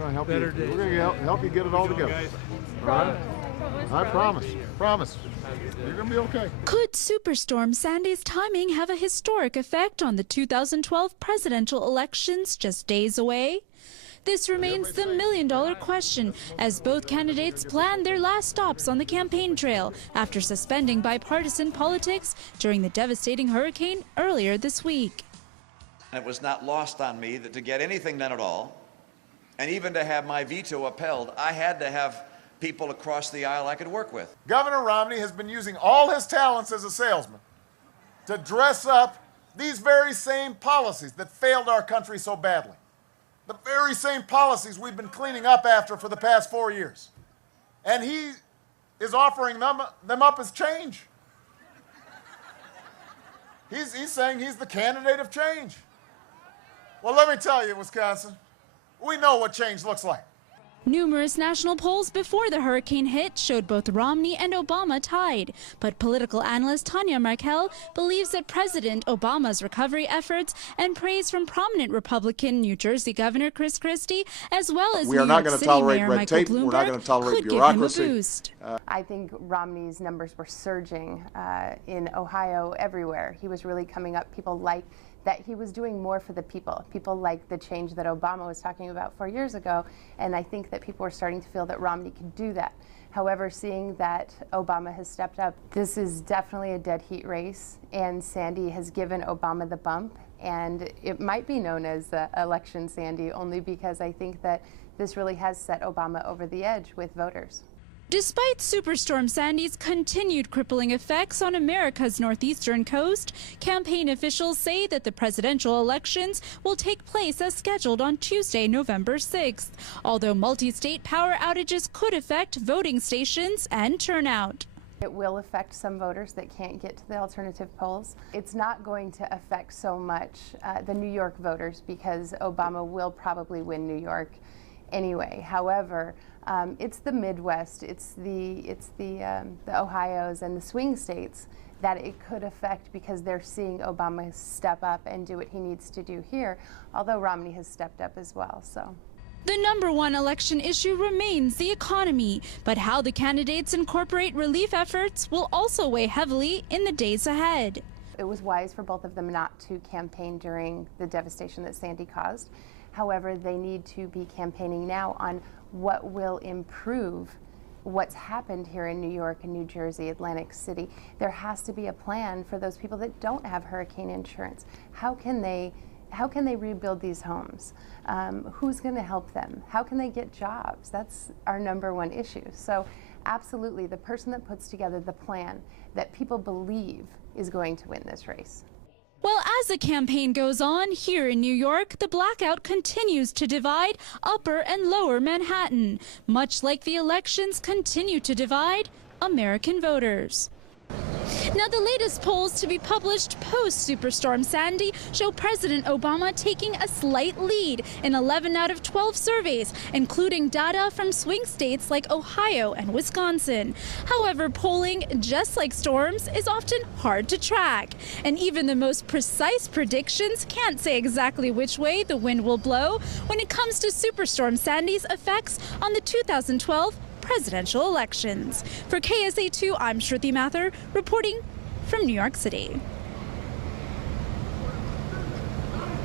going to help you. Better days. We're going to help you get it all together. Guys. All right? I promise. Promise. You're going to be okay. Could Superstorm Sandy's timing have a historic effect on the 2012 presidential elections just days away? This remains the million-dollar question as both candidates plan their last stops on the campaign trail after suspending bipartisan politics during the devastating hurricane earlier this week. It was not lost on me that to get anything done at all, and even to have my veto upheld, I had to have people across the aisle I could work with. Governor Romney has been using all his talents as a salesman to dress up these very same policies that failed our country so badly. The very same policies we've been cleaning up after for the past 4 years. And he is offering them up as change. He's saying he's the candidate of change. Well, let me tell you, Wisconsin, we know what change looks like. Numerous national polls before the hurricane hit showed both Romney and Obama tied. But political analyst Tanya Marchiol believes that President Obama's recovery efforts and praise from prominent Republican New Jersey Governor Chris Christie, as well as New York City Mayor Michael Bloomberg, could give him a boost. I think Romney's numbers were surging in Ohio, everywhere. He was really coming up. People like that he was doing more for the people. People like the change that Obama was talking about 4 years ago, and I think that people are starting to feel that Romney could do that. However, seeing that Obama has stepped up, this is definitely a dead heat race, and Sandy has given Obama the bump, and it might be known as Election Sandy only because I think that this really has set Obama over the edge with voters. Despite Superstorm Sandy's continued crippling effects on America's northeastern coast, campaign officials say that the presidential elections will take place as scheduled on Tuesday, November 6th, although multi-state power outages could affect voting stations and turnout. It will affect some voters that can't get to the alternative polls. It's not going to affect so much the New York voters because Obama will probably win New York anyway. However, it's the Midwest, it's the Ohios and the swing states that it could affect because they're seeing Obama step up and do what he needs to do here, although Romney has stepped up as well. So. The number one election issue remains the economy, but how the candidates incorporate relief efforts will also weigh heavily in the days ahead. It was wise for both of them not to campaign during the devastation that Sandy caused. However, they need to be campaigning now on what will improve what's happened here in New York and New Jersey, Atlantic City. There has to be a plan for those people that don't have hurricane insurance. How can they rebuild these homes? Who's going to help them? How can they get jobs? That's our number one issue. So absolutely, the person that puts together the plan that people believe is going to win this race. Well, as the campaign goes on here in New York, the blackout continues to divide upper and lower Manhattan, much like the elections continue to divide American voters. Now, the latest polls to be published post-Superstorm Sandy show President Obama taking a slight lead in 11 out of 12 surveys, including data from swing states like Ohio and Wisconsin. However, polling, just like storms, is often hard to track. And even the most precise predictions can't say exactly which way the wind will blow when it comes to Superstorm Sandy's effects on the 2012 presidential elections. For KSA2, I'm Shruti Mathur, reporting from New York City.